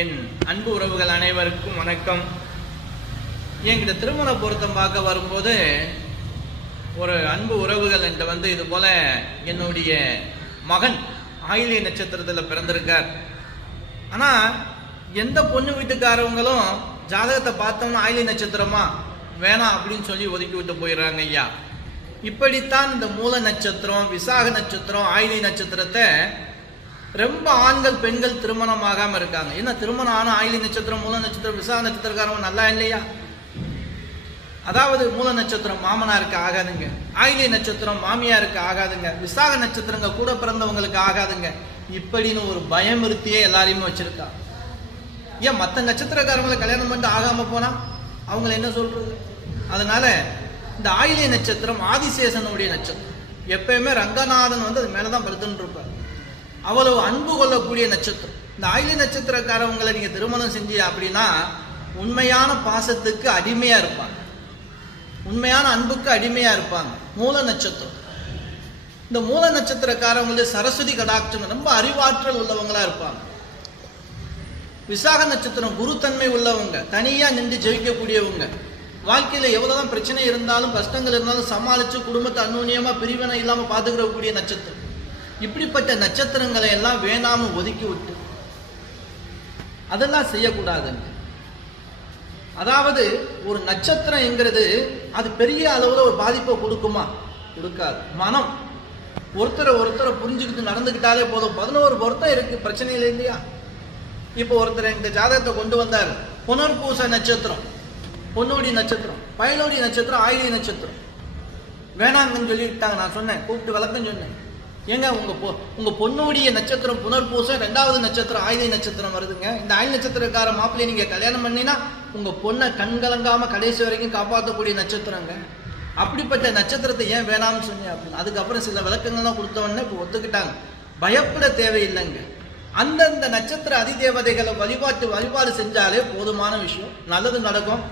என் அன்பு உறவுகள் அனைவருக்கும் வணக்கம். என்கிட்ட திருமண பொருத்தம் பார்க்க வரும்போது ஒரு அன்பு உறவுகள் என்கிட்ட இது போல என்னுடைய மகன் ஆயில்ய நட்சத்திரத்தில் பிறந்திருக்கார். ஆனால் எந்த பொண்ணு வீட்டுக்காரவங்களும் ஜாதகத்தை பார்த்தோம்னா ஆயில்ய நட்சத்திரமா வேணாம் அப்படின்னு சொல்லி ஒதுக்கி விட்டு போயிடுறாங்க ஐயா. இப்படித்தான் இந்த மூல நட்சத்திரம், விசாக நட்சத்திரம், ஆயில்ய நட்சத்திரத்தை ரொம்ப ஆண்கள் பெண்கள் திருமணமாகாம இருக்காங்க. என்ன திருமணம் ஆன ஆயில்ய நட்சத்திரம், மூல நட்சத்திரம், விசாக நட்சத்திரக்காரவங்க நல்லா இல்லையா? அதாவது மூல நட்சத்திரம் மாமனாருக்கு ஆகாதுங்க, ஆயில்ய நட்சத்திரம் மாமியாருக்கு ஆகாதுங்க, விசாக நட்சத்திரங்க கூட பிறந்தவங்களுக்கு ஆகாதுங்க. இப்படின்னு ஒரு பயமுறுத்தியே எல்லாரையுமே வச்சிருக்கா. ஏன் மற்ற நட்சத்திரக்காரங்களை கல்யாணம் பண்ணிட்டு ஆகாம போனா அவங்களை என்ன சொல்றது? அதனால இந்த ஆயில்ய நட்சத்திரம் ஆதிசேஷனுடைய நட்சத்திரம். எப்பயுமே ரங்கநாதன் அது மேலதான் படுத்துன்னு இருப்பார். அவ்வளவு அன்பு கொள்ளக்கூடிய நட்சத்திரம். இந்த ஆயில்ய நட்சத்திரக்காரவங்களை நீங்க திருமணம் செஞ்சு அப்படின்னா உண்மையான பாசத்துக்கு அடிமையா இருப்பாங்க, உண்மையான அன்புக்கு அடிமையா இருப்பாங்க. மூல நட்சத்திரம், இந்த மூல நட்சத்திரக்காரவங்களே சரஸ்வதி கடாட்சம், ரொம்ப அறிவாற்றல் உள்ளவங்களா இருப்பாங்க. விசாக நட்சத்திரம் குருத்தன்மை உள்ளவங்க, தனியா நின்று ஜெயிக்கக்கூடியவங்க. வாழ்க்கையில எவ்வளவுதான் பிரச்சனை இருந்தாலும் கஷ்டங்கள் இருந்தாலும் சமாளிச்சு குடும்பத்தை அந்நுண்ணியமா பிரிவினை இல்லாம பாத்துக்கிறக்கூடிய நட்சத்திரம். இப்படிப்பட்ட நட்சத்திரங்களை எல்லாம் வேணாம ஒதுக்கி விட்டு அதெல்லாம் செய்யக்கூடாதுங்க. அதாவது ஒரு நட்சத்திரம் என்கிறது அது பெரிய அளவுல ஒரு பாதிப்பை கொடுக்குமா? கொடுக்காது. மனம் ஒருத்தரை புரிஞ்சுக்கிட்டு நடந்துக்கிட்டாலே போதும். 11 பொருத்தம் இருக்கு, பிரச்சனை இல்லை இல்லையா? இப்போ ஒருத்தர் இந்த ஜாதகத்தை கொண்டு வந்தார். புனர்பூச நட்சத்திரம், பொன்னுடைய நட்சத்திரம், பயனுடைய நட்சத்திரம், ஆயில்ய நட்சத்திரம் வேணாங்கன்னு சொல்லிட்டாங்க. நான் சொன்னேன், கூப்பிட்டு விளக்கம் சொன்னேன். ஏங்க உங்க பொண்ணுடைய நட்சத்திரம் புனர்பூசம், 2வது நட்சத்திரம் ஆயில்ய நட்சத்திரம் வருதுங்க. இந்த ஆயில்ய நட்சத்திரக்கார மாப்பிள்ளையை நீங்க கல்யாணம் பண்ணினா உங்க பொண்ணை கண்கலங்காம கடைசி வரைக்கும் காப்பாற்றக்கூடிய நட்சத்திரங்க. அப்படிப்பட்ட நட்சத்திரத்தை ஏன் வேணாம்னு சொன்னேன் அப்படின்னு அதுக்கப்புறம் சில விளக்கங்கள்லாம் கொடுத்தவொடனே இப்போ ஒத்துக்கிட்டாங்க. பயப்பட தேவையில்லைங்க. அந்தந்த நட்சத்திர அதிதேவதைகளை வழிபாடு செஞ்சாலே போதுமான விஷயம், நல்லது நடக்கும்.